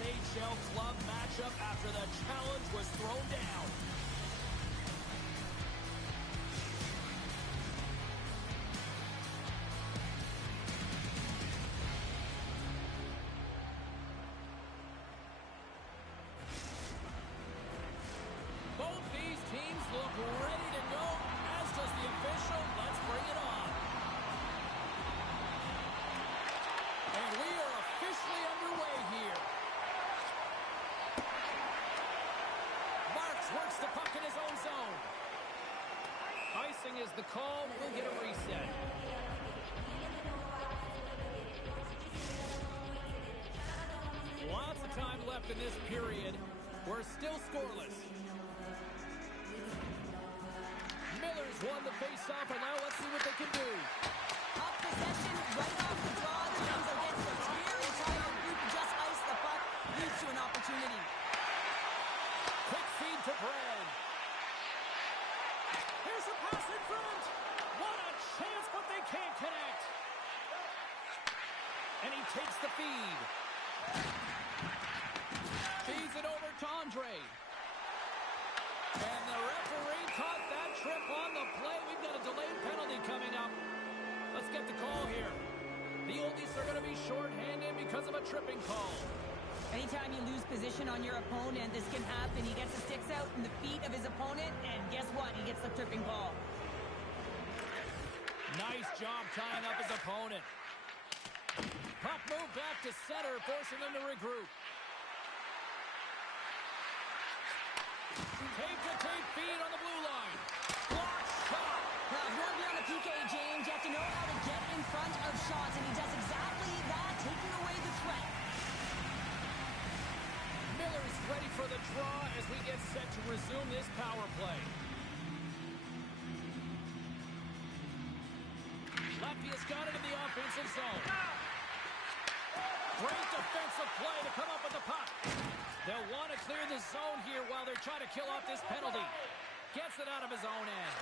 SHL club matchup after the challenge was thrown down. Both these teams look ready to go, as does the official. Let's bring it on. And we are officially underway here. Marks works the puck in his own zone. Icing is the call. We'll get a reset. Lots of time left in this period. We're still scoreless. Miller's won the face-off, and now let's see what they can do. Up possession, right off the draw. James against the very tired group. Just ice the puck. Leads to an opportunity. Quick feed to Brad. Here's a pass in front. What a chance, but they can't connect. And he takes the feed. Feeds it over to Andre. And the referee caught that trip on the play. We've got a delayed penalty coming up. Let's get the call here. The Oldies are going to be shorthanded because of a tripping call. Anytime you lose position on your opponent, this can happen. He gets the sticks out in the feet of his opponent, and guess what? He gets the tripping call. Nice job tying up his opponent. Puck move back to center, forcing them to regroup. Tape-to-tape feed on the blue line. Block shot. Now, if you want to be on the PK, James, you have to know how to get in front of shots, and he does exactly that, taking away the threat. Miller's ready for the draw as we get set to resume this power play. Latvia's got it in the offensive zone. Great defensive play to come up with the puck. They'll want to clear the zone here while they're trying to kill off this penalty. Gets it out of his own end.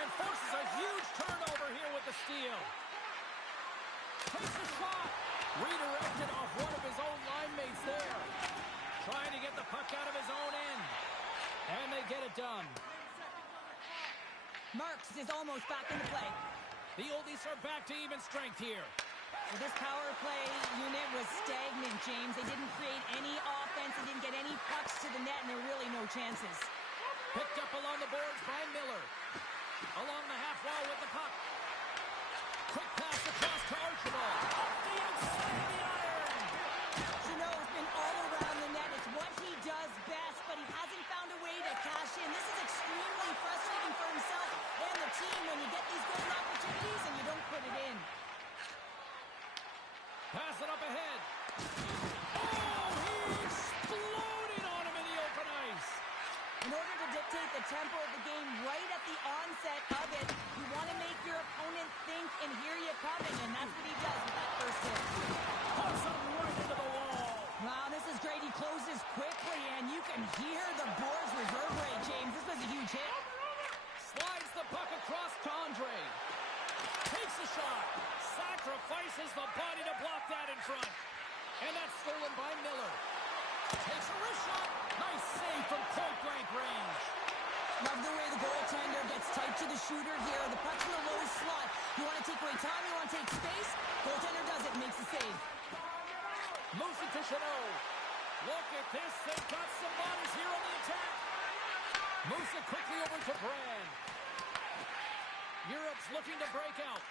And forces a huge turnover here with the steal. Takes a shot. Redirected off one of his own line mates there. Trying to get the puck out of his own end. And they get it done. Marks is almost back into play. The Oldies are back to even strength here. Well, this power play unit was stagnant, James. They didn't create any offense. They didn't get any pucks to the net, and there were really no chances. Picked up along the boards by Miller. Along the half wall with the puck. Quick pass across to Archibald. Off the inside of the iron. Jeannot's been all around the net. It's what he does best, but he hasn't found a way to cash in. This is extremely frustrating for himself and the team when you get these golden opportunities and you don't put it in. Pass it up ahead. Oh, he exploded on him in the open ice. In order to dictate the tempo of the game right at the onset of it, you want to make your opponent think and hear you coming, and that's what he does with that first hit. Puts him right into the wall. Wow, this is great. He closes quickly, and you can hear the boards reverberate, James. This was a huge hit. Slides the puck across to Andre. Takes a shot. Sacrifices the body to block that in front. And that's stolen by Miller. Takes a wrist shot. Nice save from point-blank range. Love the way the goaltender gets tight to the shooter here. The puck's in the low slot. You want to take away time, you want to take space. Goaltender does it, makes the save. Moves it to Chanot. Look at this. They've got some bodies here on the attack. Moves it quickly over to Brand. Europe's looking to break out.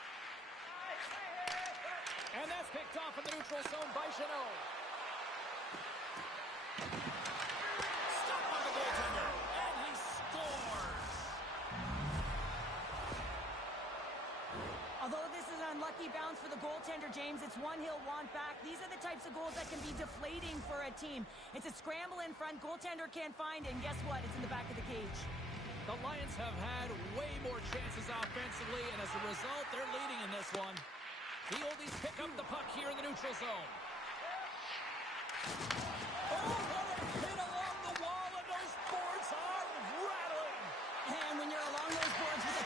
And that's picked off in the neutral zone by Chanot. Stopped by the goaltender. And he scores. Although this is an unlucky bounce for the goaltender, James, it's one he'll want back. These are the types of goals that can be deflating for a team. It's a scramble in front. Goaltender can't find it, and guess what? It's in the back of the cage. The Lions have had way more chances offensively, and as a result, they're leading in this one. The Oldies pick up the puck here in the neutral zone. Oh, what a hit along the wall, and those boards are rattling. And when you're along those boards with the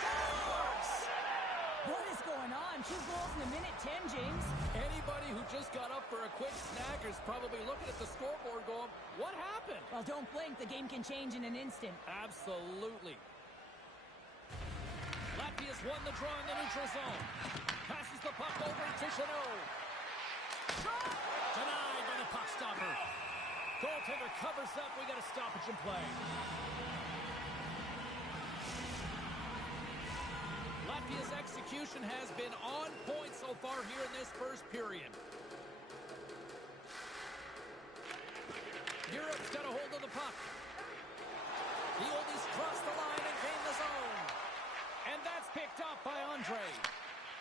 what is going on? 2 goals in a minute, Tim, James. Anybody who just got up for a quick snack is probably looking at the scoreboard going, what happened? Well, don't blink. The game can change in an instant. Absolutely. Latvia's won the draw in the neutral zone. Passes the puck over to Chanot. Shot! Denied by the puck stopper. Goaltender covers up. We got a stoppage in play. Latvia's execution has been on point so far here in this first period. Europe's got a hold of the puck. The oldies crossed the line and gained the zone. And that's picked up by Andre.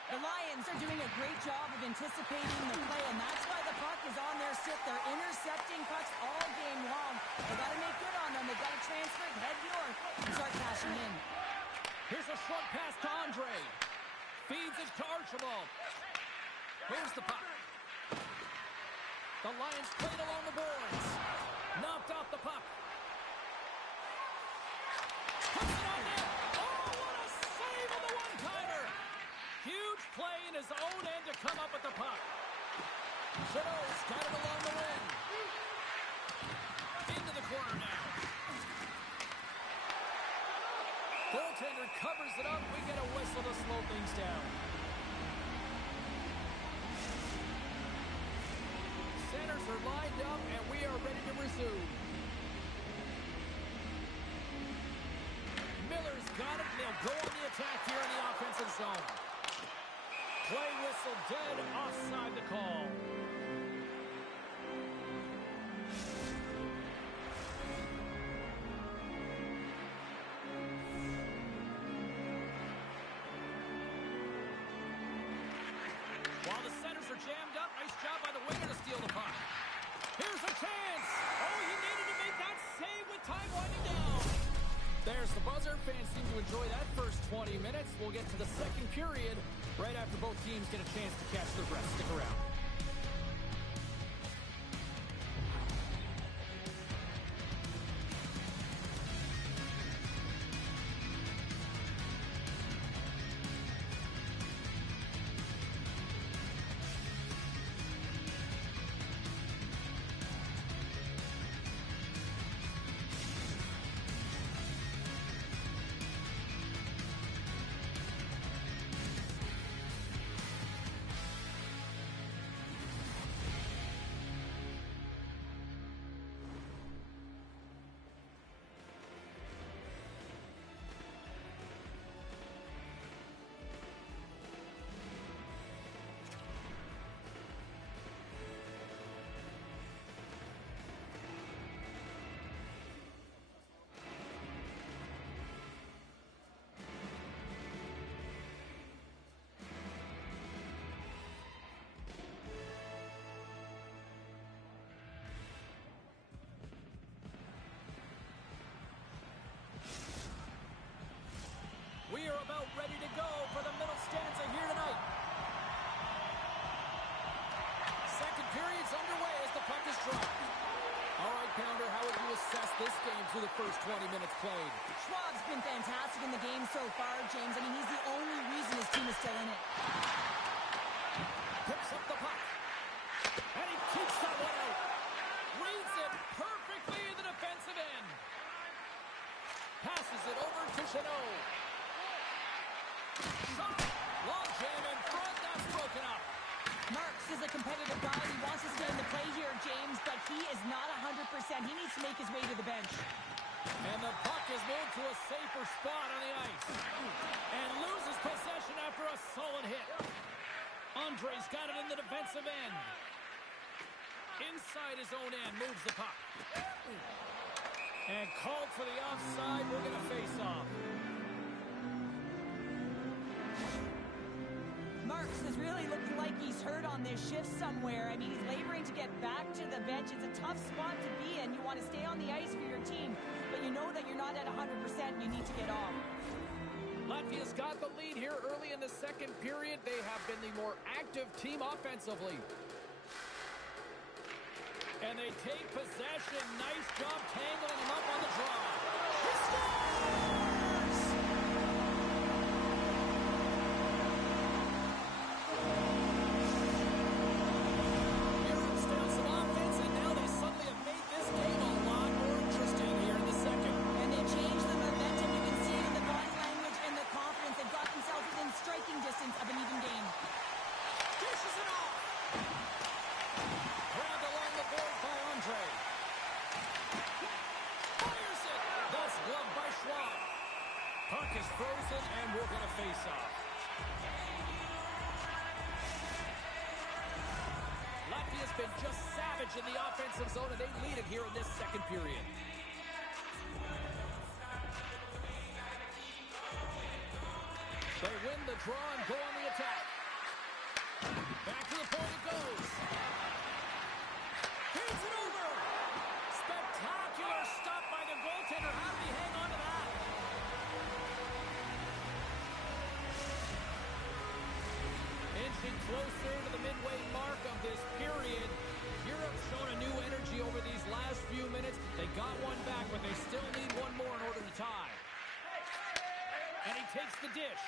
The Lions are doing a great job of anticipating the play, and that's why the puck is on their stick. They're intercepting pucks all game long. They got to make good on them. They got to transfer it, head north, and start cashing in. Here's a short pass to Andre. Feeds it to Archibald. Here's the puck. The Lions played along the boards. Knocked off the puck. Puts it on net. Oh, what a save on the one-timer. Huge play in his own end to come up with the puck. Chanot's got it along the wing. Into the corner now. Goaltender covers it up. We get a whistle to slow things down. Centers are lined up, and we are ready to resume. Miller's got it, and they'll go on the attack here in the offensive zone. Play whistle dead, offside the call. While the centers are jammed up, nice job by the winger to steal the puck. Here's a chance. Oh, he needed to make that save with time winding down. There's the buzzer. Fans seem to enjoy that first 20 minutes. We'll get to the second period right after both teams get a chance to catch their breath. Stick around. We are about ready to go for the middle stanza here tonight. Second period's underway as the puck is dropped. All right, Pounder, how would you assess this game through the first 20 minutes played? Schwab's been fantastic in the game so far, James. I mean, he's the only reason his team is still in it. Picks up the puck. And he keeps that one out. Reads it perfectly in the defensive end. Passes it over to Chanot. Shot. Long jam in front. That's broken up. Marks is a competitive guy. He wants to stay in the play here, James, but he is not 100%. He needs to make his way to the bench. And the puck is moved to a safer spot on the ice. And loses possession after a solid hit. Andre's got it in the defensive end. Inside his own end, moves the puck. And called for the offside. We're going to face off. Marks is really looking like he's hurt on this shift somewhere. I mean, he's laboring to get back to the bench. It's a tough spot to be in. You want to stay on the ice for your team, but you know that you're not at 100% and you need to get off. Latvia's got the lead here early in the second period. They have been the more active team offensively. And they take possession. Nice job tangling him up on the draw. He scores! puck is frozen, and we're going to face off. Latvia's been just savage in the offensive zone, and they lead it here in this second period. They win the draw and go on the attack. Back to the point it goes. Feeds it over. Spectacular stop by the goaltender. How did he hang on to that? Inching closer to the midway mark of this period. Europe's shown a new energy over these last few minutes. They got one back, but they still need one more in order to tie. And he takes the dish.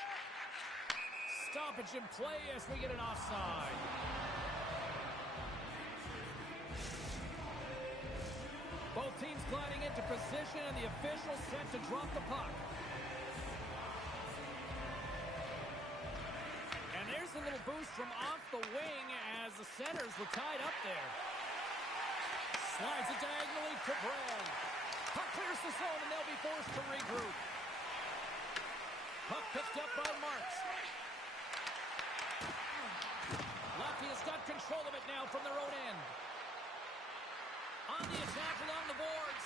Stoppage in play as we get an offside. Both teams gliding into position, and the official set to drop the puck. And there's a little boost from off the wing as the centers were tied up there. Slides it diagonally to Brad. Puck clears the zone, and they'll be forced to regroup. Puck picked up by Marks. Latvia's got control of it now from their own end. On the attack along the boards.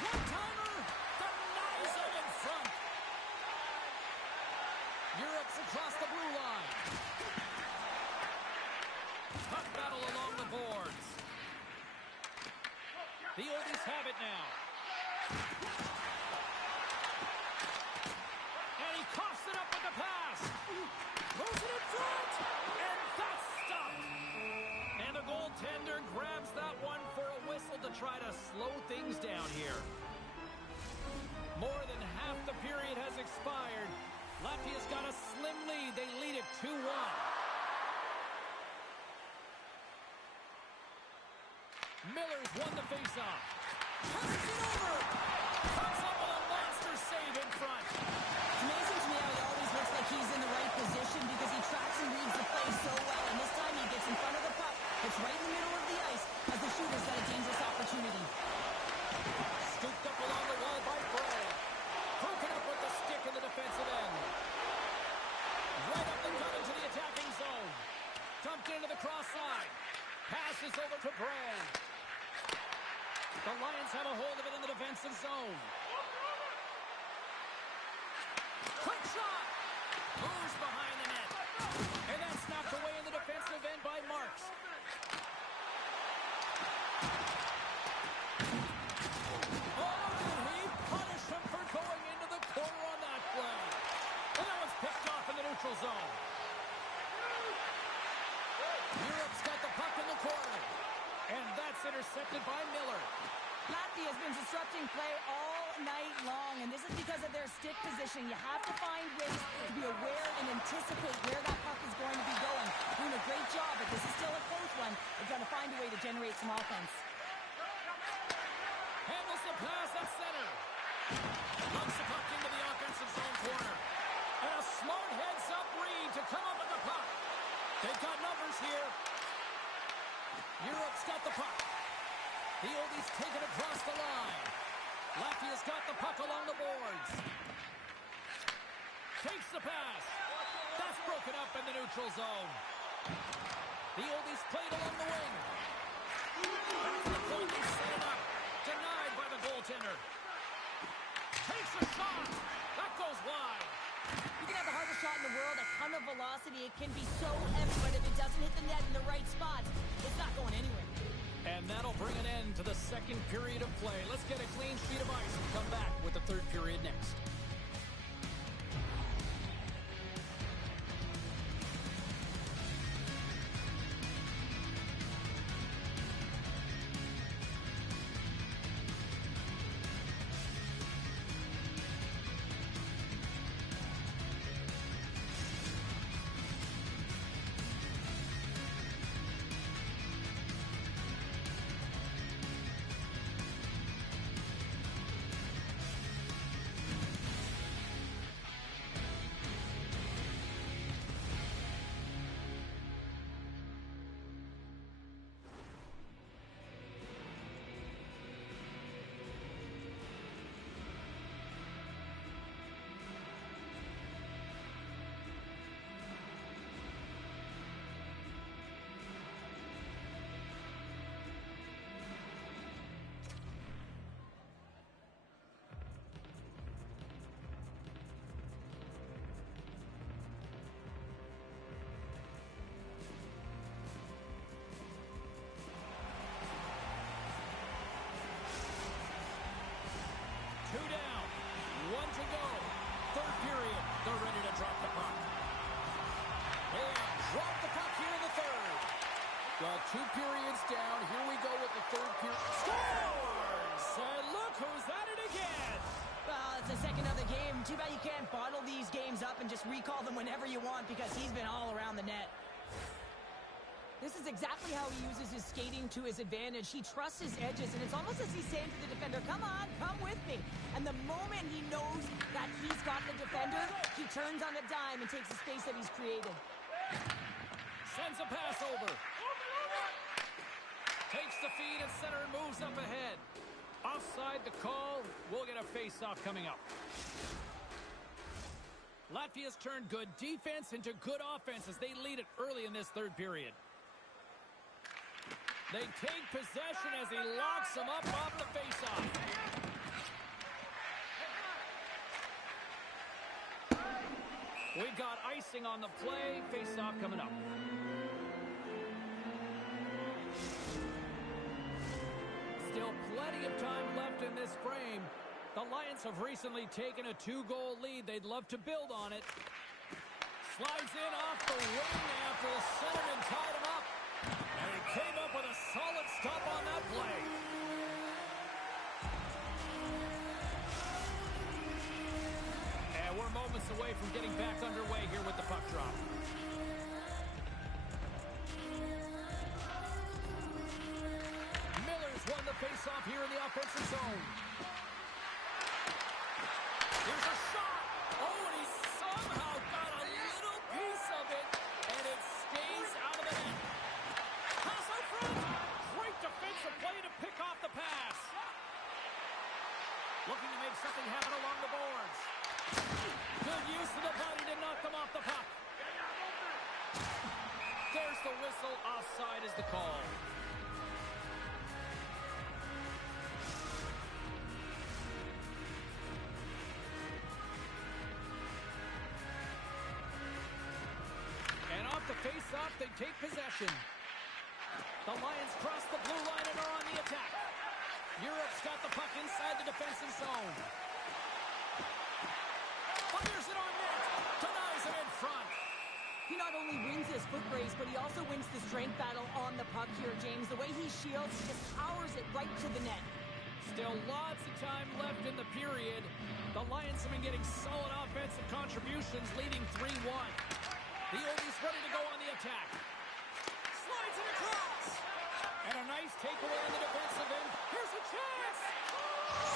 One-timer denies it in front. Europe's across the blue line. Puck battle along the boards. The Oldies have it now. And he coughs it up with the pass. Moves it in front. And that's stopped. And the goaltender grabs that one for a whistle to try to slow things down here. More than half the period has expired. Latvia's got a slim lead. They lead it 2-1. Miller's won the faceoff. Turns it over. Comes up with a monster save in front. It's amazing to me how he always looks like he's in the right position because he tracks and reads the play so well. And this time he gets in front of the puck. It's right in the middle of the ice as the shooter's got a dangerous opportunity. Scooped up along the wall by Bray. Broken up with the stick in the defensive end. Right up the gut into the attacking zone. Dumped into the cross side. Passes over to Bray. The Lions have a hold of it in the defensive zone. Quick shot! Moves behind the net. And that's knocked away in the defensive end by Marks. Oh, he punished him for going into the corner on that play. And that was picked off in the neutral zone. Europe's got the puck in the corner. And that's intercepted by Miller. Latvia's been disrupting play all night long, and this is because of their stick position. You have to find ways to be aware and anticipate where that puck is going to be going. Doing a great job, but this is still a close one. They've got to find a way to generate some offense. Handles the pass at center. Punts the puck into the offensive zone corner. And a smart heads-up read to come up with the puck. They've got numbers here. Europe's got the puck. The Oldies take it across the line. Latvia's got the puck along the boards. Takes the pass. That's broken up in the neutral zone. The Oldies played along the wing. Back to the point, they set it up. Denied by the goaltender. Takes a shot. That goes wide. You can have the hardest shot in the world, a ton of velocity. It can be so heavy, but if it doesn't hit the net in the right spots, it's not going anywhere. And that'll bring an end to the second period of play. Let's get a clean sheet of ice and come back with the third period next. They're ready to drop the puck. And drop the puck here in the third. Well, 2 periods down. Here we go with the third period. Scores! And look who's at it again. Well, it's the second of the game. Too bad you can't bottle these games up and just recall them whenever you want because he's been all around the net. This is exactly how he uses his skating to his advantage. He trusts his edges, and it's almost as he's saying to the defender, come on, come with me. And the moment he knows that he's got the defender, he turns on a dime and takes the space that he's created. Sends a pass over. Takes the feed at center and moves up ahead. Offside the call. We'll get a face-off coming up. Latvia's turned good defense into good offense as they lead it early in this third period. They take possession as he locks them up off the faceoff. We've got icing on the play. Faceoff coming up. Still plenty of time left in this frame. The Lions have recently taken a 2-goal lead. They'd love to build on it. Slides in off the wing after the centerman tied him up. And he came up with a solid stop on that play. And we're moments away from getting back underway here with the puck drop. Miller's won the faceoff here in the offensive zone. Here's a shot. Oh, and he somehow got a little piece of it, and it stays out of the net. Pass out front. Great defensive play to pick off the pass. Looking to make something happen along the boards. Good use of the body to knock them off the puck. There's the whistle. Offside is the call. And off the face-off, they take possession. The Lions cross the blue line and are on the attack. Europe's got the puck inside the defensive zone. Fires it on net. Denies him in front. He not only wins his foot race, but he also wins the strength battle on the puck here, James. The way he shields, he just powers it right to the net. Still lots of time left in the period. The Lions have been getting solid offensive contributions, leading 3-1. The Oldies ready to go on the attack. Slides it across. And a nice takeaway on the defensive end. Here's a chance.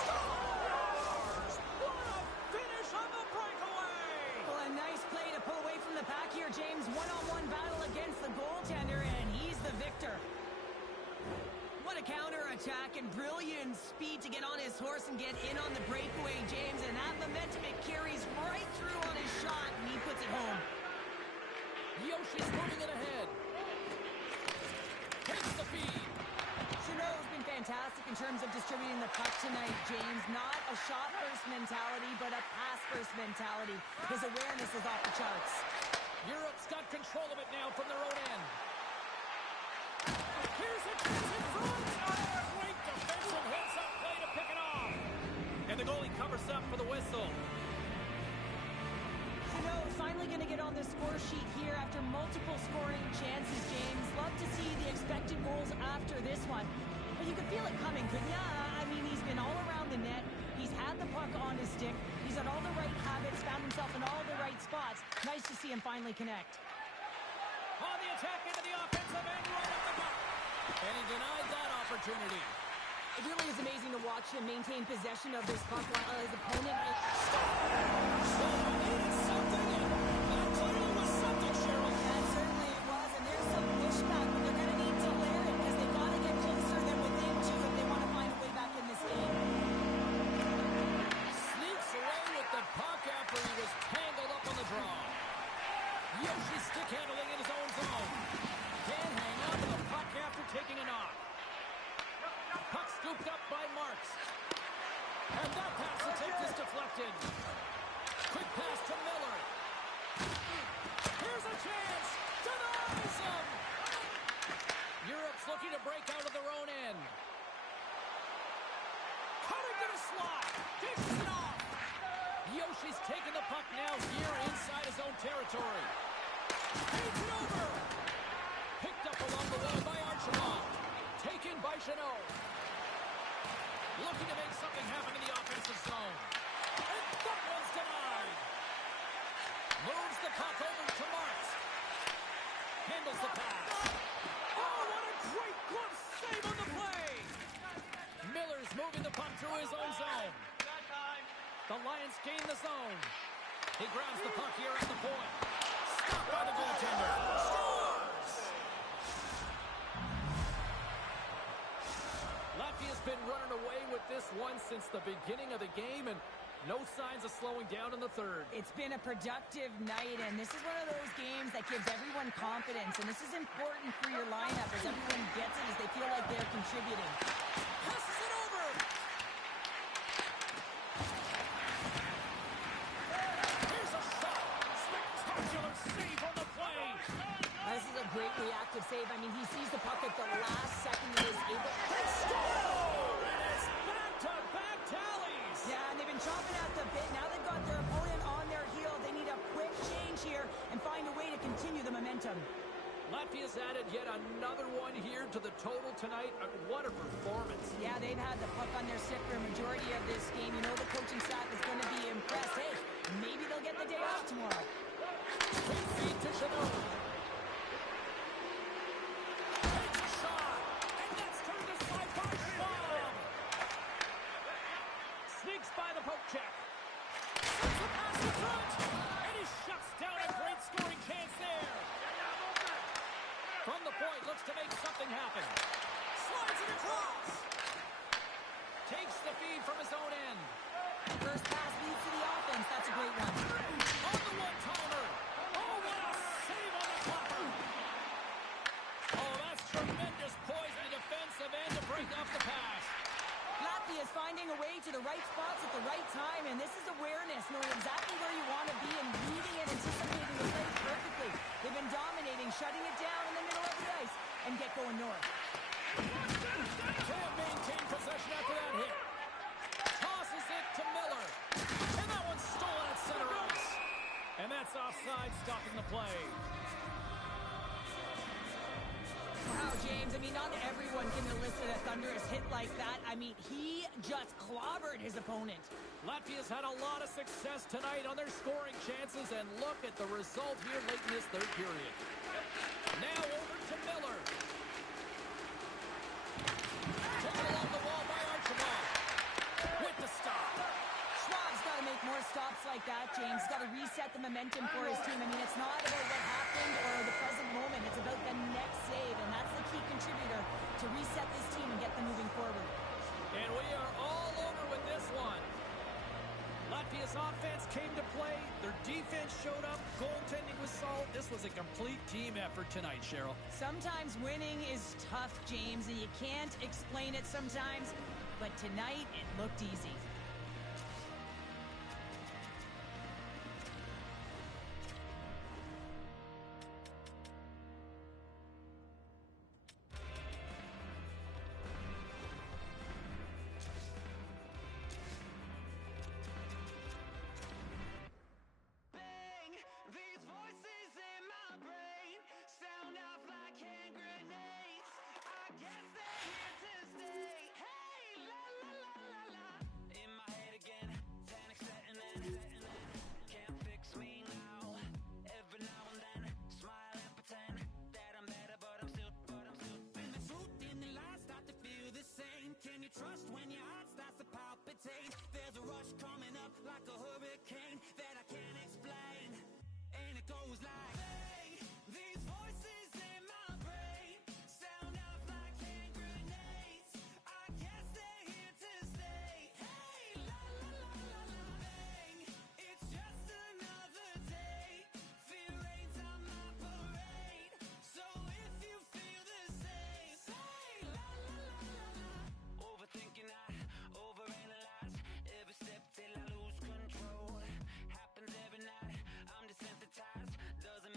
Scores! What a finish on the breakaway! Well, a nice play to pull away from the pack here, James. One-on-one battle against the goaltender, and he's the victor. What a counter-attack and brilliant speed to get on his horse and get in on the breakaway, James. And that momentum, it carries right through on his shot, and he puts it home. Yoshi's moving it ahead. Takes the feed. Chanot's been fantastic in terms of distributing the puck tonight, James. Not a shot-first mentality, but a pass-first mentality. His awareness is off the charts. Europe's got control of it now from their own end. Here's a chance in front. Great defensive heads-up play to pick it off. And the goalie covers up for the whistle. Chanot finally going to get on the score sheet here after multiple scoring chances, James. Love to see the expected goals after this one. But you could feel it coming, couldn't you? I mean, he's been all around the net. He's had the puck on his stick. He's had all the right habits, found himself in all the right spots. Nice to see him finally connect. On the attack into the offensive end, right up the gut. And he denied that opportunity. It really is amazing to watch him maintain possession of this puck while his opponent... So he needed something, and that clearly was something, Cheryl. And certainly it was, and there's some pushback, but they're going to need to layer it because they've got to get closer than within two if they want to find a way back in this game. Sneaks away with the puck after he was tangled up on the draw. Yoshi stick handling in his own zone. Can't hang on to the puck after taking a knock. Puck scooped up by Marks. And that pass attempt is deflected. Quick pass to Miller. Here's a chance. Denies him. Europe's looking to break out of their own end. Cutting to the slot. Dishes it off. Yoshi's taking the puck now here inside his own territory. Takes it over. Picked up along the wall by Archibald. Taken by Chanot. Looking to make something happen in the offensive zone. And that one's denied. Moves the puck over to Marks. Handles the pass. Oh, what a great glove save on the play. Miller's moving the puck through his own zone. The Lions gain the zone. He grabs the puck here at the point. Stopped by the goaltender. Scores! Latvia's been running away with this one since the beginning of the game, and no signs of slowing down in the third. It's been a productive night, and this is one of those games that gives everyone confidence, and this is important for your lineup as everyone gets it, as they feel like they're contributing. Passes it over! Here's a shot! Spectacular save on the play! This is a great reactive save. I mean, he sees the puck at the last second and is able to score! And it's back-to-back tallies! Yeah, and they've been chomping at the bit. Now they've got their opponent on their heel. They need a quick change here and find a way to continue the momentum. Latvia's added yet another one here to the total tonight. What a performance. Yeah, they've had the puck on their stick for a majority of this game. You know the coaching staff is going to be impressed. Hey, maybe they'll get the day off tomorrow. Quick feed to Chanot. Takes a shot. And that's turned aside by Schwab. Sneaks by the poke check. Sends a pass to front. And he shuts down a great scoring chance there. From the point, looks to make something happen. Slides it across. Takes the feed from his own end. First pass leads to the offense. That's a great one. On the one-timer. Oh, what a save on the flapper. Oh, that's tremendous poise in the defensive end to break off the pass. Latvia is finding a way to the right spots at the right time, and this is awareness, knowing exactly where you want to be and reading and anticipating the play perfectly. They've been dominating, shutting it down in the middle of the ice, and get going north. Can't maintain possession after that hit. Tosses it to Miller. And that one's stolen at center ice. And that's offside, stopping the play. Wow, James, I mean, not everyone can elicit a thunderous hit like that. I mean, he just clobbered his opponent. Latvia's had a lot of success tonight on their scoring chances, and look at the result here late in this third period. Now over to Miller. Taken along the wall by Archibald. With the stop. Schwab's got to make more stops like that, James. He's got to reset the momentum for his team. I mean, it's not about what happened or the present moment. It's about the next save, and that's the key contributor to reset this team and get them moving forward. And we are all over with this one. Latvia's offense came to play. Their defense showed up. Goaltending was solid. This was a complete team effort tonight, Cheryl. Sometimes winning is tough, James, and you can't explain it sometimes. But tonight, it looked easy. Trust when your heart starts to palpitate. There's a rush coming up like a hurricane that I can't explain. And it goes like, bang, these voices in my brain sound off like hand grenades. I guess they're here to stay. Hey, la la la la la, bang, it's just another day. Fear ain't on my parade. So if you feel the same, say la la la la la. Overthinking, I overanalyze every step till I lose control. Happens every night, I'm desensitized. Doesn't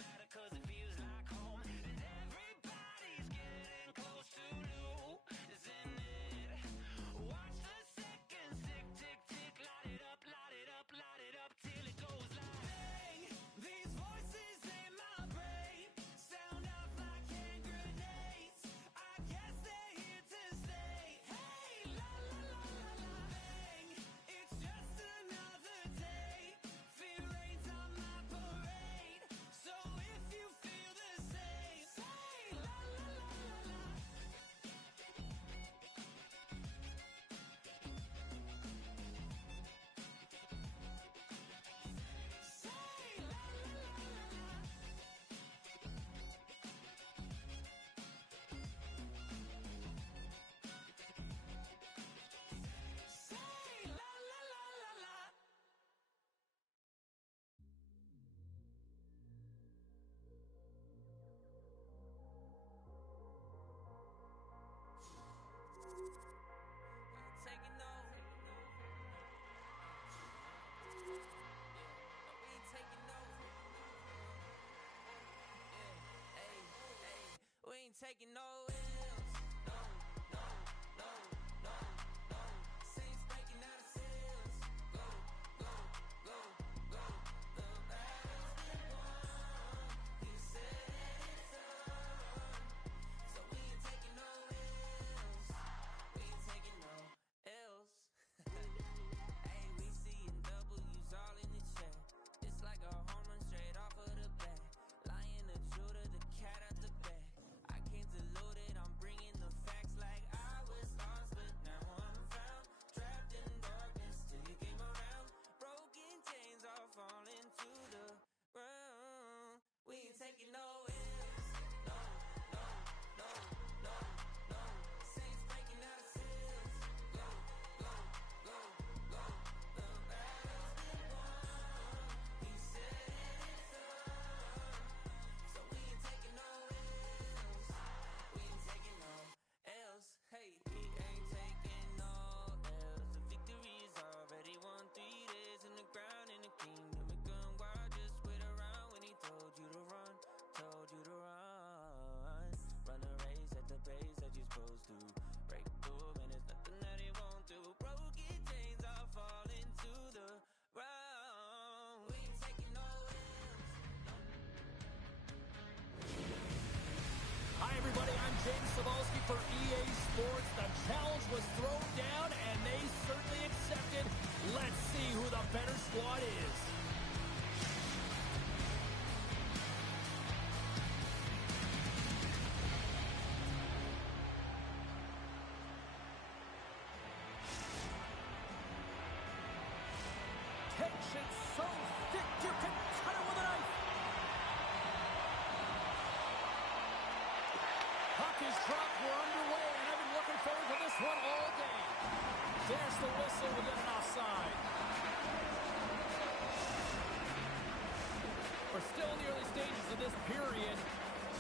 taking no L's. No, no, no, no, no. Saints breaking out of seals. Go, go, go, go. The battle's been won. He said it's done. So we ain't taking no L's. We ain't taking no L's. Hey, we seeing W's all in the chat. It's like a home run straight off of the bat. Lion, the Judah, the cat out the bag. I came deluded, I'm bringing the facts like I was lost, but now I'm found. Trapped in darkness till you came around. Broken chains all falling to the ground. We ain't taking no L's. No, no, no, no, no. Saints breaking out of seals. Go, go, go, go. The battle's been won. He said it's done. So we ain't taking no L's. We ain't taking no L's. Hey, we ain't taking no L's. The victory is already won. 3 days in the ground in the kingdom of gun. Why just wait around when he told you to run? Told you to run. Run the race at the pace that you're supposed to. Break through, man, there's nothing that he won't do. Broken chains all falling to the ground. We ain't taking no L's. Hi, everybody. I'm James Cebulski for EA Sports. The challenge was thrown down, and they certainly accepted. Let's see who the better squad is. Tension so thick you can cut it with a knife. Puck is dropped. We're underway, and I've been looking forward to this one all day. There's the whistle. We get an offside. We're still in the early stages of this period.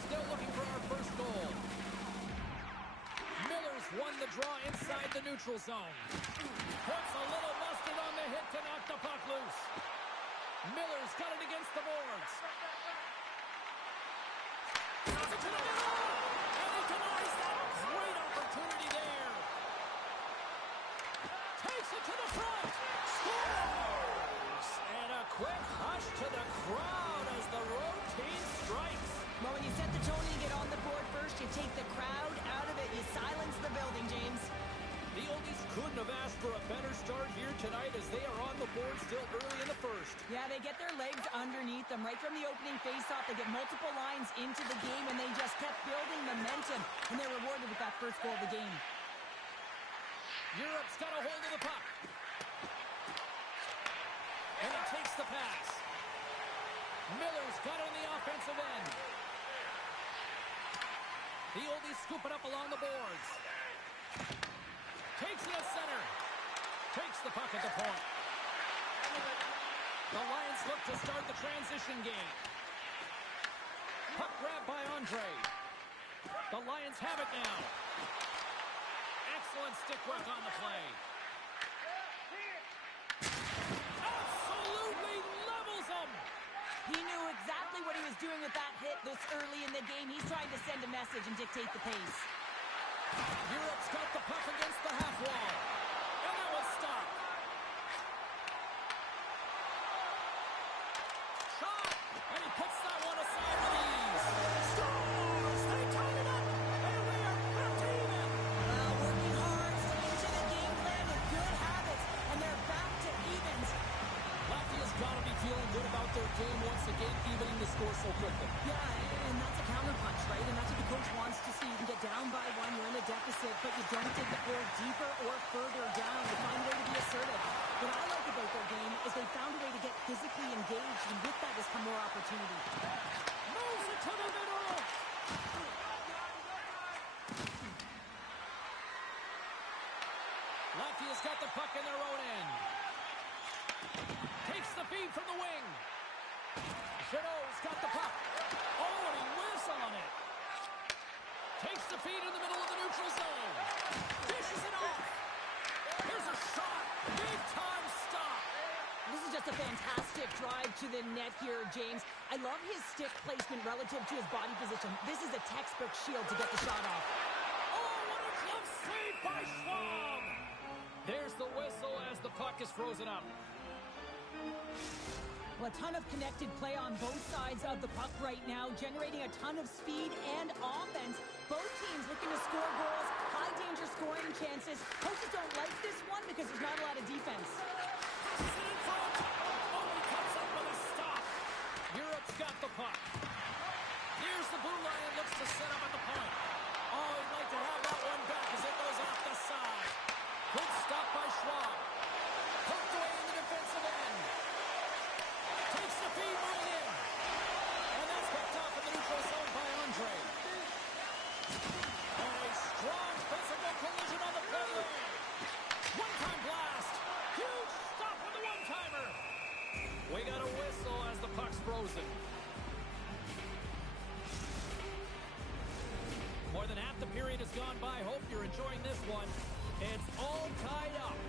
Still looking for our first goal. Miller's won the draw inside the neutral zone. Puts a little mustard on the hit to knock the puck loose. Miller's got it against the boards. Puts it to the middle! And he denies that great opportunity there. Takes it to the front. Scores! And a quick hush to the crowd as the road team strikes. Well, when you set the tone and you get on the board first, you take the crowd out of it. You silence the building, James. The Oldies couldn't have asked for a better start here tonight as they are on the board still early in the first. Yeah, they get their legs underneath them right from the opening faceoff. They get multiple lines into the game, and they just kept building momentum, and they're rewarded with that first goal of the game. Europe's got a hold of the puck. And it takes the pass. Miller's got it on the offensive end. The Oldies scoop it up along the boards. Takes it at center. Takes the puck at the point. The Lions look to start the transition game. Puck grab by Andre. The Lions have it now. Excellent stick work on the play. Absolutely levels them. He knew exactly what he was doing with that hit this early in the game. He's trying to send a message and dictate the pace. Europe's got the puck against the half wall. And that was stopped. Shot! And he puts that one aside with ease. Scores! They tied it up! And we are back to even! Well, working hard, sticking to the game plan with good habits, and they're back to evens. Latvia's got to be feeling good about their game once again, evening the score so quickly. Yeah, and that's a counterpunch, right? And that's what the coach wants to see. You can get down by one, you're in a deficit, but you don't take the ball deeper or further down. You find a way to be assertive. What I like about their game is they found a way to get physically engaged, and with that has come more opportunity. Moves it to the middle! Latvia's got the puck in their own end. Takes the feed from the wing. Chateau's got the puck. Oh, and he whiffs on it. Takes the feed in the middle of the neutral zone. Dishes it off. Here's a shot. Big time stop. This is just That's a fantastic drive to the net here, James. I love his stick placement relative to his body position. This is a textbook shield to get the shot off. Oh, what a glove save by Schwab! There's the whistle as the puck is frozen up. Well, a ton of connected play on both sides of the puck right now, generating a ton of speed and offense. Both teams looking to score goals, high-danger scoring chances. Coaches don't like this one because there's not a lot of defense. Passes it in front. Oh, he comes up with a stop. Europe's got the puck. Here's the blue line and looks to set up at the point. Oh, he'd like to have that one back as it goes off the side. Good stop by Schwab. Poked away in the defensive end. Takes the feed right in. And that's picked off in the neutral zone by Andre. And a strong physical collision on the play there. One-time blast. Huge stop with the one-timer. We got a whistle as the puck's frozen. More than half the period has gone by. Hope you're enjoying this one. It's all tied up.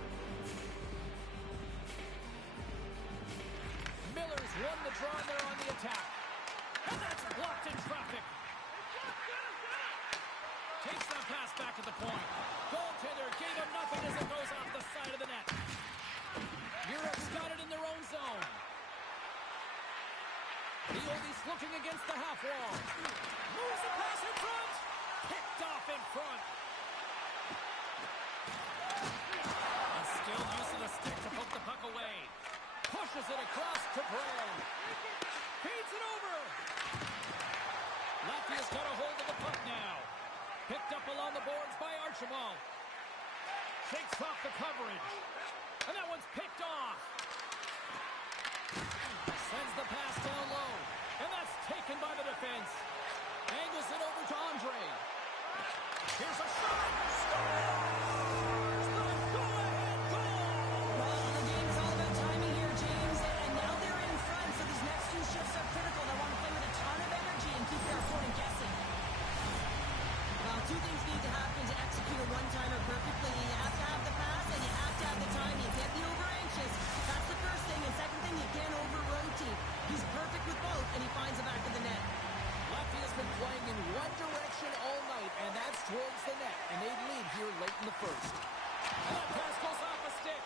Miller's won the draw there on the attack. And that's blocked in traffic. Takes that pass back at the point. Goaltender gave him nothing as it goes off the side of the net. Europe's got it in their own zone. The Oldies looking against the half wall. Moves the pass in front. Picked off in front. And still using the stick to poke the puck away. Pushes it across to Brand. Feeds it over. Latvia's got a hold of the puck now. Picked up along the boards by Archibald. Shakes off the coverage. And that one's picked off. Sends the pass down low. And that's taken by the defense. Angles it over to Andre. Here's a shot. Scores! The go-ahead goal! Well, the game is all about timing here, James. And now they're in front, so these next two shifts are critical. They want to play with a ton of energy and keep their opponent guessing. Well, two things need to happen to execute a one-timer perfectly. You have to have the pass, and you have to have the time. You can't be over-anxious. That's the first thing. And second thing, you can't over-rotate. He's perfect with both, and he finds the back of the net. Latvia's been playing in one direction all night, and that's towards the net. And they lead here late in the first. And that pass goes off a stick.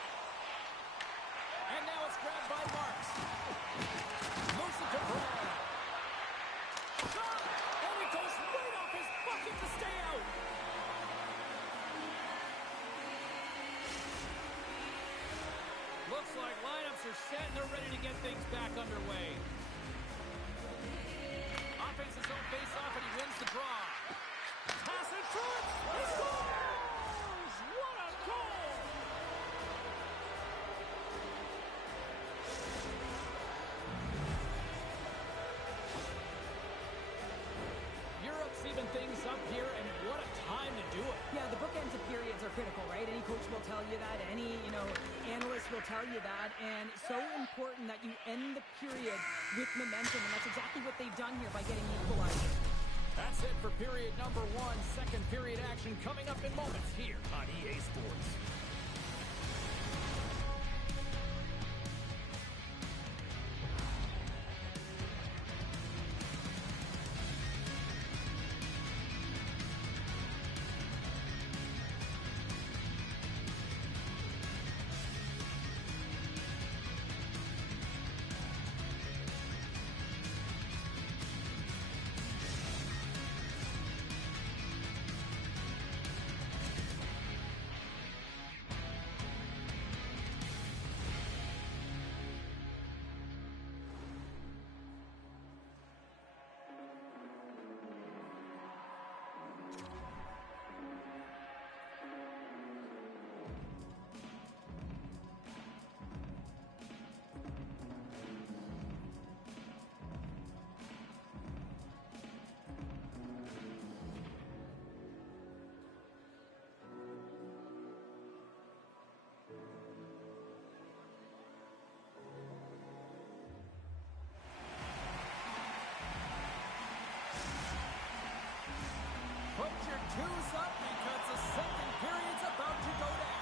And now it's grabbed by Marks. Moves it to Brad. Shot! And it goes right off his bucket to stay out. Looks like lineups are set and they're ready to get things back underway. Offense his own face-off and he wins the draw. Pass in front. He scores! What a goal! Europe's even things up here, and what a time to do it. Yeah, the bookends of periods are critical, right? Any coach will tell you that. Any, analyst will tell you that. And so important that you end the period with momentum. And that's exactly what they've done here by getting the equalizer. That's it for period number one. Second period action coming up in moments here on EA Sports. Put your twos up because the second period's about to go down.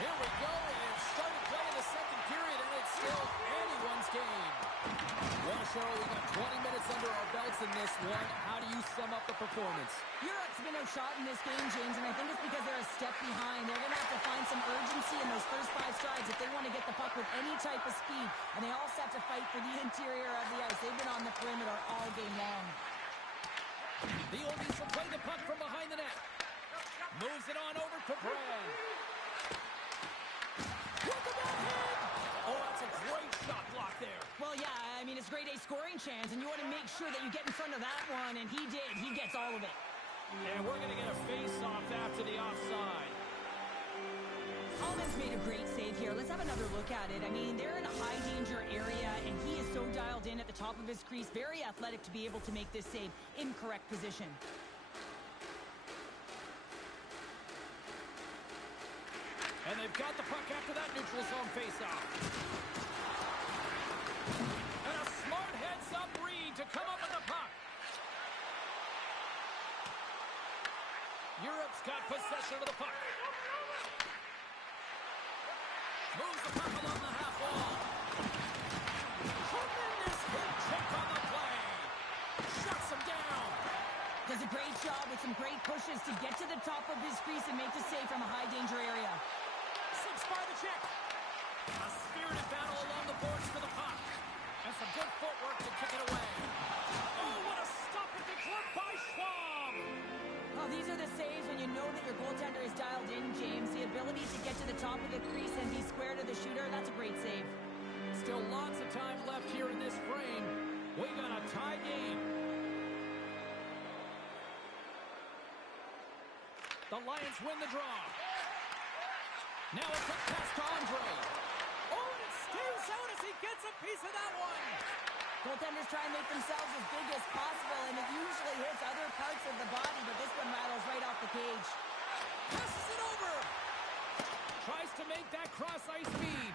Here we go, and still anyone's game. Well, Cheryl, we got 20 minutes under our belts in this one. How do you sum up the performance? Europe's been outshot in this game, James, and I think it's because they're a step behind. They're going to have to find some urgency in those first 5 strides if they want to get the puck with any type of speed. And they all set to fight for the interior of the ice. They've been on the perimeter all game long. The Oldies will play the puck from behind the net. Moves it on over to Brand. With the backhand! Oh, that's a great shot block there. Well, yeah, I mean, it's grade A scoring chance, and you want to make sure that you get in front of that one, and he did. He gets all of it. And we're going to get a face-off after the offside. Holman's made a great save here. Let's have another look at it. I mean, they're in a high-danger area, and he is so dialed in at the top of his crease. Very athletic to be able to make this save in correct position. And they've got the puck after that neutral zone face-off. And a smart heads-up read to come up with the puck. Europe's got possession of the puck. Moves the puck along the half wall. Tremendous hip check on the play. Shuts him down. Does a great job with some great pushes to get to the top of his crease and make the save from a high-danger area. Six by the check. A spirited battle along the boards for the puck. And some good footwork to kick it away. Oh, what a stop at the clip by Schwab. Oh, these are the saves when you know that your goaltender is dialed in, James. The ability to get to the top of the crease and be square to the shooter, that's a great save. Still lots of time left here in this frame. We got a tie game. The Lions win the draw. Now a quick pass to Andre. Oh, and it stays out as he gets a piece of that one. Goaltenders try and make themselves as big as possible, and it usually hits other parts of the body, but this one rattles right off the cage. Passes it over. Tries to make that cross-ice feed.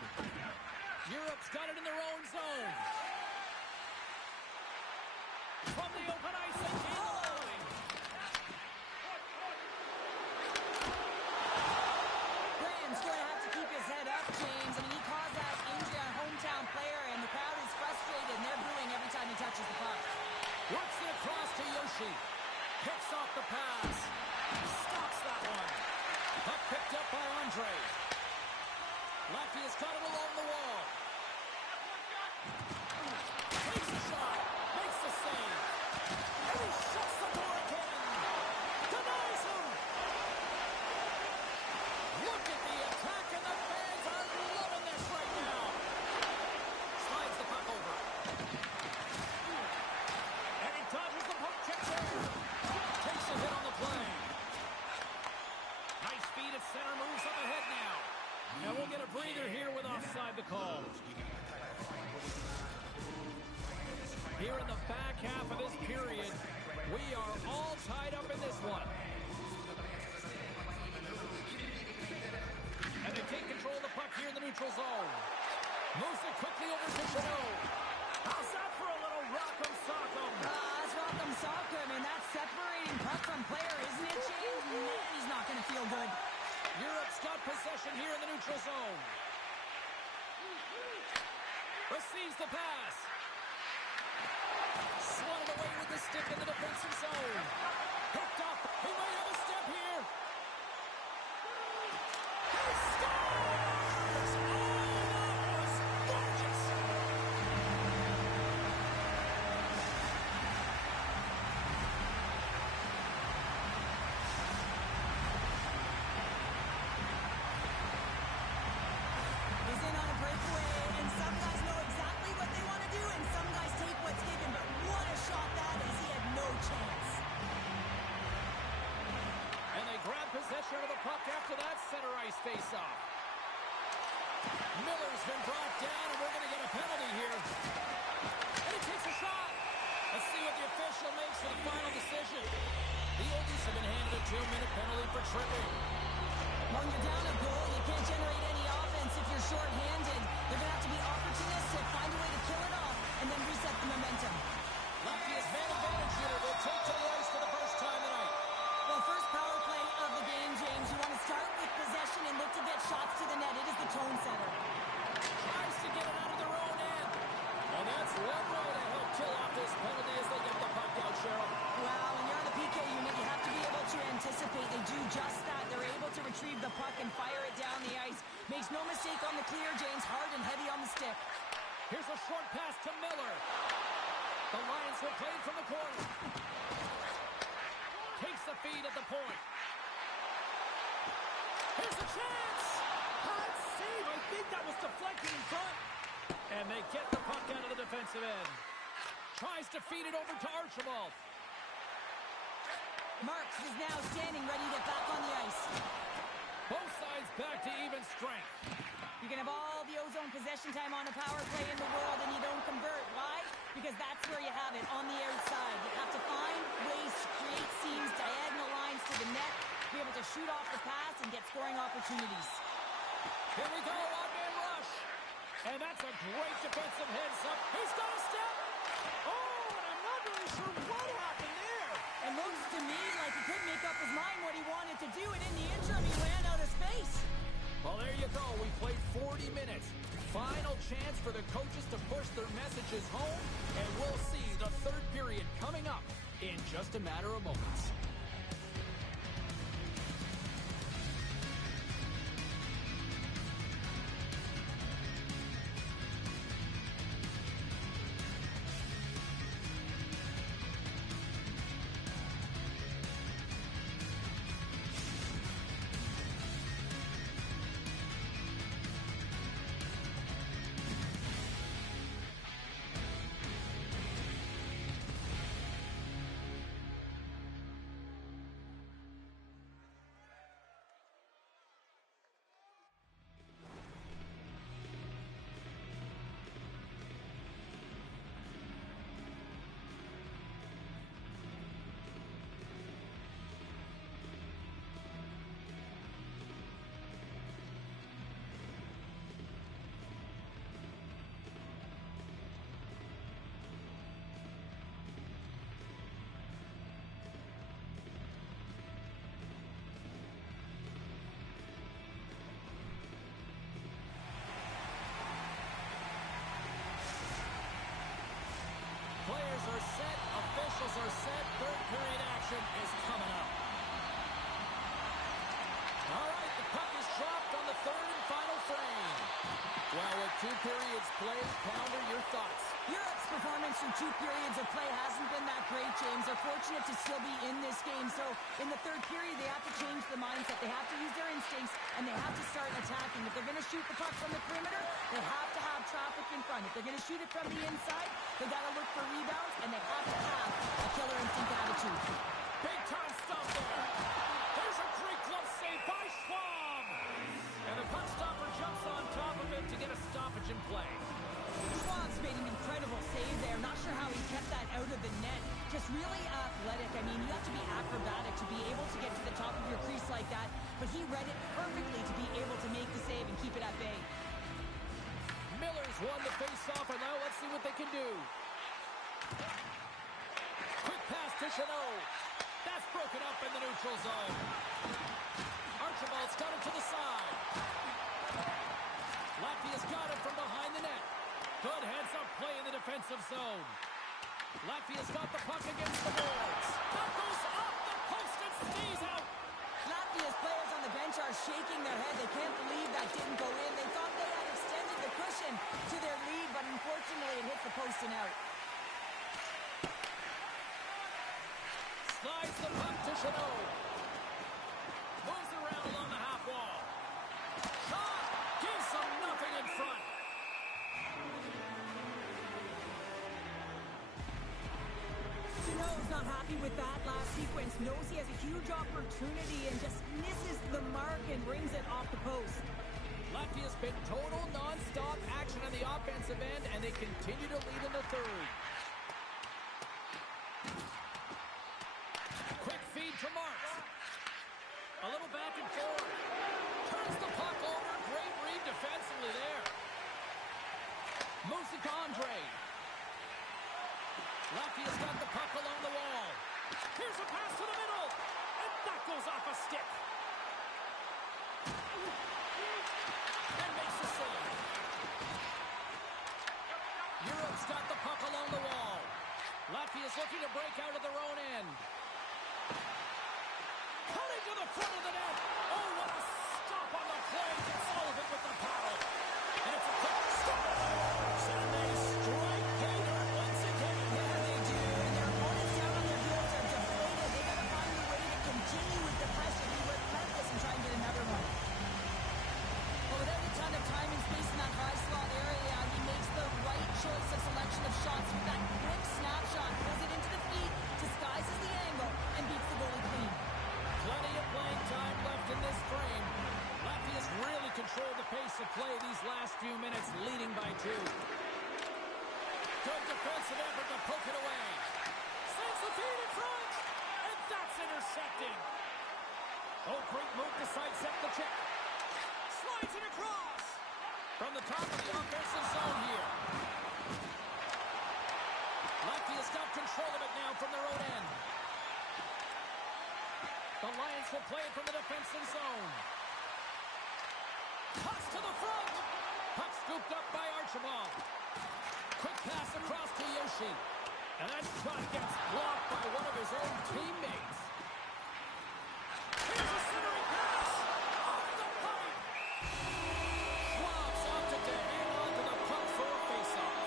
Europe's got it in their own zone. From the open ice, they gain the line. Graham's going to have to keep his head up, James. I mean, he caused that injury on a hometown player, and the crowd is frustrated, and they're booing every time he touches the puck. Works it across to Yoshi. Picks off the pass. Stops that one. Puck picked up by Andre. Latvia's got it along the wall. Takes a shot. Makes the save. And he shuts the door again. Denies him. Look at the attack, and the fans are loving this right now. Slides the puck over. And he dodges the poke check there. Takes a hit on the play. Nice speed at center, moves up ahead now. And we'll get a breather here with offside the call. Here in the back half of this period, we are all tied up in this one. And they take control of the puck here in the neutral zone. Moves it quickly over to Chanot. How's that for a little rock'em sock'em? That's rock'em sock'em, and that's separating puck from player, isn't it, James? Man, he's not going to feel good. Europe's got possession here in the neutral zone. Receives the pass. Swatted away with the stick in the defensive zone. Picked up. He might have a step here. He scores! Oh, that was gorgeous! He's in on a breakaway, and some guys know exactly what they want to do, and some guys take what's given, but what a shot that is. He had no chance. And they grab possession of the puck after that center ice face-off. Miller's been brought down, and we're going to get a penalty here. And he takes a shot. Let's see what the official makes for the final decision. The Oldies have been handed a 2-minute penalty for tripping. When you're down a goal, you can't generate any offense if you're short-handed. They're going to have to be opportunistic, find a way to kill it off, and then reset the momentum. Latvia's man advantage unit will take to the ice for the first time tonight. Well, first power play of the game, James. You want to start with possession and look to get shots to the net. It is the tone setter. Tries to get it out of their do just that. They're able to retrieve the puck and fire it down the ice. Makes no mistake on the clear, James. Hard and heavy on the stick. Here's a short pass to Miller. The Lions will play from the corner. Takes the feed at the point. Here's a chance! Hot save! I think that was deflected in front. And they get the puck out of the defensive end. Tries to feed it over to Archibald. Marks is now standing ready to get back on the ice. Both sides back to even strength. You can have all the ozone possession time on a power play in the world and you don't convert. Why? Because that's where you have it, on the outside. You have to find ways to create seams, diagonal lines to the net, be able to shoot off the pass and get scoring opportunities. Here we go, one-man rush. And that's a great defensive heads-up. He's got a step. Oh, and I'm not really sure what happened there. It looks to me like he couldn't make up his mind what he wanted to do, and in the interim, he ran out of space. Well, there you go. We played 40 minutes. Final chance for the coaches to push their messages home, and we'll see the third period coming up in just a matter of moments. Players are set, officials are set, third period action is coming up. All right, the puck is dropped on the third and final frame. Well, with 2 periods played, Pounder, your thoughts? Europe's performance through 2 periods of play hasn't been that great, James. They're fortunate to still be in this game. So in the third period, they have to change the mindset. They have to use their instincts, and they have to start attacking. If they're going to shoot the puck from the perimeter, they have to have traffic in front. If they're going to shoot it from the inside, they got to look for rebounds, and they have to have a killer instinct attitude. Big time stop there. There's a great glove save by Schwab. And the puck stopper jumps on top of it to get a stoppage in play. Schwab's made an incredible save there. Not sure how he kept that out of the net. Just really athletic. I mean, you have to be acrobatic to be able to get to the top of your crease like that. But he read it perfectly to be able to make the save and keep it at bay. Miller's won the face-off, and now let's see what they can do. Quick pass to Chanot. That's broken up in the neutral zone. Archibald's got it to the side. Latvia's got it from behind the net. Good heads-up play in the defensive zone. Latvia's got the puck against the boards. That goes off the post and stays out. Latvia's players on the bench are shaking their head. They can't believe that didn't go in. They thought they had extended the cushion to their lead, but unfortunately it hit the post and out. Slides the puck to Chanot. Moves around along the half wall. Shot! Gives them nothing in front. Chanot's not happy with that last sequence. Knows he has a huge opportunity and just misses the mark and brings it off the post. Latvia's been total non-stop action on the offensive end, and they continue to lead in the third. Quick feed to Marks. A little back and forth. Turns the puck over. Great read defensively there. Moves it to Andre. Latvia's got the puck along the wall. Here's a pass to the middle. And that goes off a stick. And makes the save. Europe's got the puck along the wall. Latvia's looking to break out of their own end. Cutting to the front. play these last few minutes, leading by 2. Good defensive effort to poke it away. Sends the feed in front, and that's intercepted. Oh, great move to sidestep the check. Slides it across. From the top of the offensive zone here. Latvia's got control of it now from their own end. The Lions will play it from the defensive zone. Cuts to the front. Puck scooped up by Archibald. Quick pass across to Yoshi. And that shot gets blocked by one of his own teammates. Here's a centering pass. Off the pipe. Schwab's opted to hang on to the puck for a faceoff.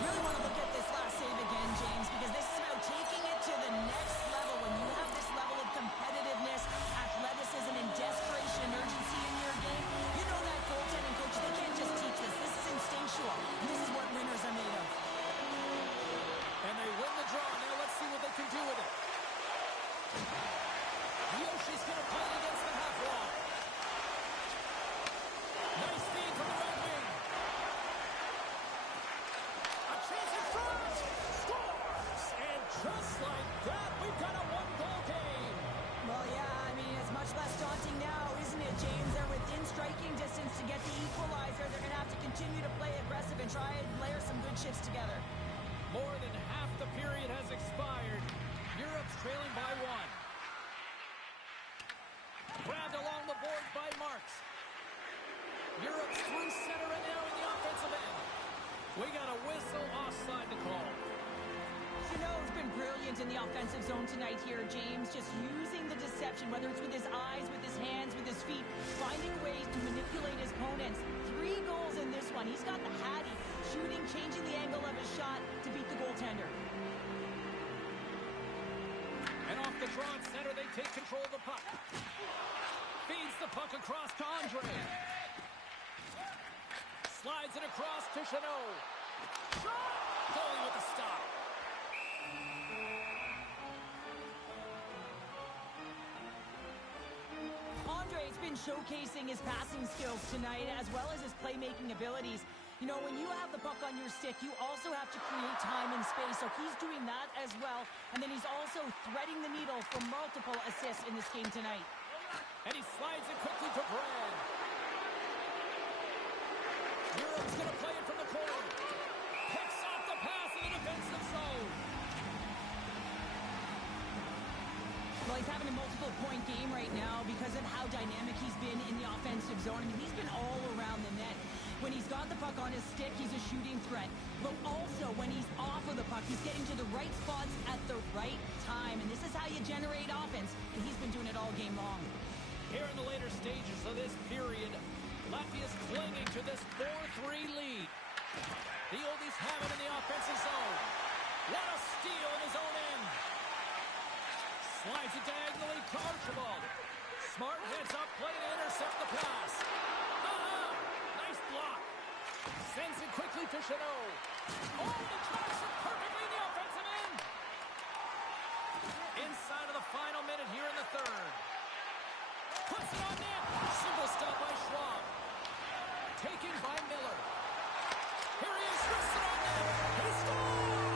Really want to look at this last save again, James, because this is about taking it to the next level. When you have this level of competitiveness, athleticism, and desperation and urgency in your game, you know that goaltending coach, they can't just teach this. This is instinctual. And this is what winners are made of. And they win the draw. Now let's see what they can do with it. Yoshi's going to play it against the half wall. Nice feed from the right wing. A chance in front. Scores! And just like that, we've got a one-goal game. Well, yeah, I mean, it's much less daunting now, isn't it, James? They're within striking distance to get the equalizer. They're going to have to continue to play aggressive and try and layer some good shifts together. More than half the period has expired. Europe's trailing by 1. Grabbed along the boards by Marks. Europe's through center and now in the offensive end. We got a whistle offside to call. Chanot's been brilliant in the offensive zone tonight here, James. Just using the deception, whether it's with his eyes, with his hands, with his feet, finding ways to manipulate his opponents. 3 goals in this one. He's got the hattie, shooting, changing the angle of his shot to beat the goaltender. And off the draw at center, they take control of the puck. Feeds the puck across to Andre. Slides it across to Chanot. Goalie with the stop. Andre's been showcasing his passing skills tonight as well as his playmaking abilities. You know, when you have the puck on your stick, you also have to create time and space. So he's doing that as well. And then he's also threading the needle for multiple assists in this game tonight. And he slides it quickly to Brad. Europe's going to play it from the corner. Picks off the pass in the defensive zone. Well, he's having a multiple-point game right now because of how dynamic he's been in the offensive zone. I mean, he's been all around the net. When he's got the puck on his stick, he's a shooting threat. But also, when he's off of the puck, he's getting to the right spots at the right time. And this is how you generate offense. And he's been doing it all game long. Here in the later stages of this period, Latvia's clinging to this 4-3 lead. The Oldies have it in the offensive zone. What a steal in his own end. Slides it diagonally to Archibald. Smart heads up, play to intercept the pass. Nice block. Sends it quickly to Chanot. Oh, and he tracks it perfectly in the offensive end. Inside of the final minute here in the third. Puts it on net. Single stop by Schwab. Taken by Miller. Here he is, rips it on net. He scores!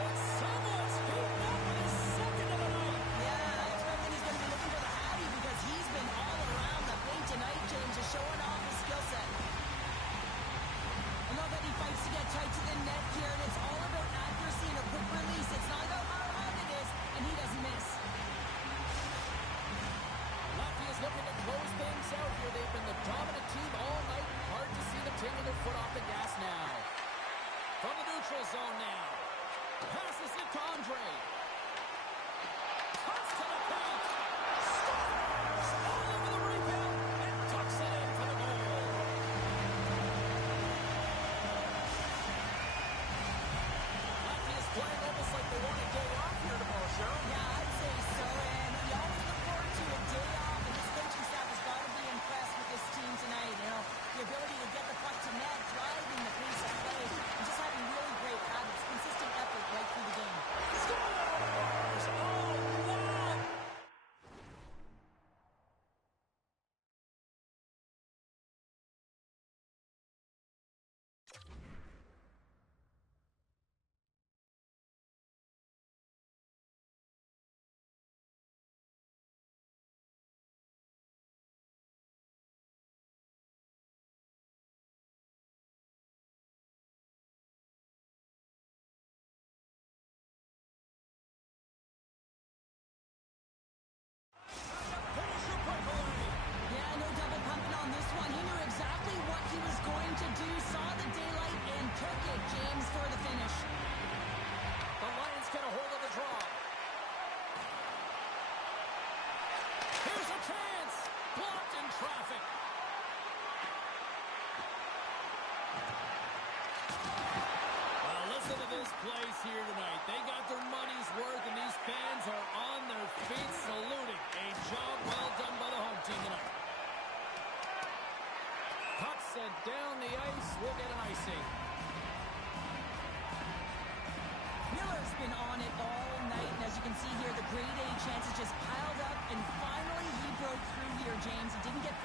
And someone's beaten up with his second of the night. Yeah, I expect that he's going to be looking for the hattie because he's been all around the paint tonight, James, just showing off his skill set. I love that he fights to get tight to the net here, and it's all about accuracy and a quick release. It's not about how hard it is, and he doesn't miss. Latvia's looking to close things out here. They've been the dominant team all night. Hard to see them taking their foot off the gas now. traffic. Well, listen to this place here tonight. They got their money's worth, and these fans are on their feet saluting. A job well done by the home team tonight. Puck sent down the ice. We'll get an icing. Miller's been on it all night, and as you can see here, the grade A chances just piled up, and finally he broke through here, James. He didn't get